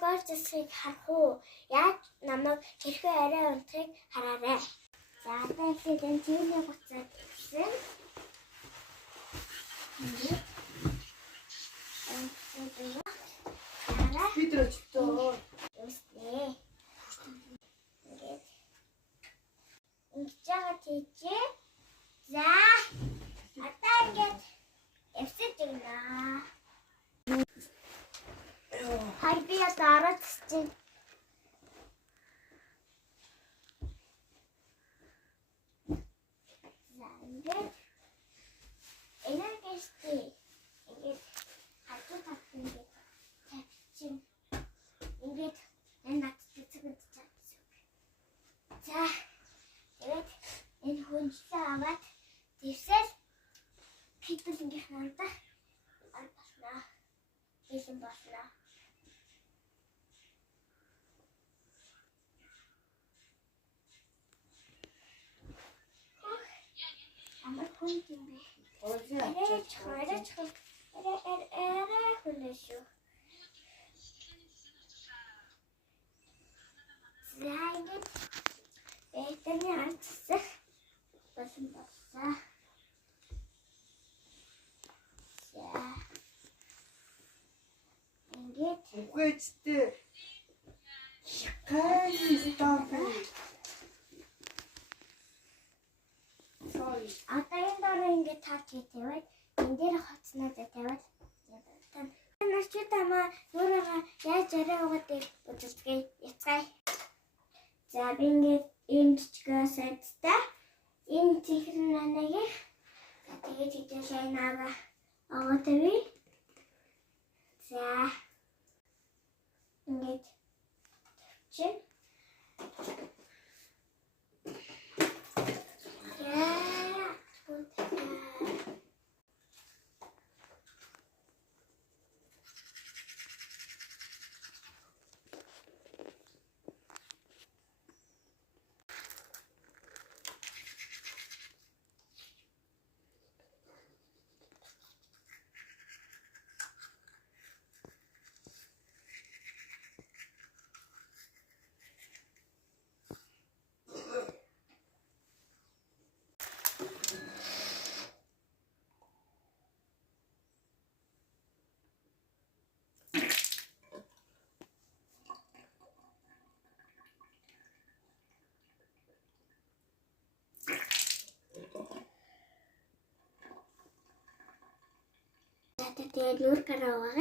gorgeous-ыг харах уу? Яаж намайг хэрхэн арай унтахыг хараарай. За одоо ихлээр энэ төвний буцаад ирсэн. Бидрочтой. Үснэ. Ингэж байгаа тийчээ. За. Одоо ингэж эвсэж байна. Хай би дараад чинь. За ингэж энергичтэй. Ингэж хатуу татсан гэж тавьчих. Ингэж энэ надад цэцэгэд чаасан. За. Тэгээд энэ хүнчлээ аваад дэвсэл хитэлнгийнх надад албаснаа. Ийсэн баснаа. Амар хүн юм бэ? Арай хүнэшүү. За ингэж этэний анцсах басан басаа. За. Ингэж Үхээчтэй. Кайли стампи. Sorry. одоо энэ дараа ингэж таач хийгээд энэ дээр хоцноо тавиад начи тама нуурага яаж арай угаадыг үзүүлгээ яцгаая. За би ингэж энэ чигээ сайттай энэ техникийг тэгээд хэдүүлээ наага аваатавь. За ингэж чи тэгээд нүүр гараа угаагаад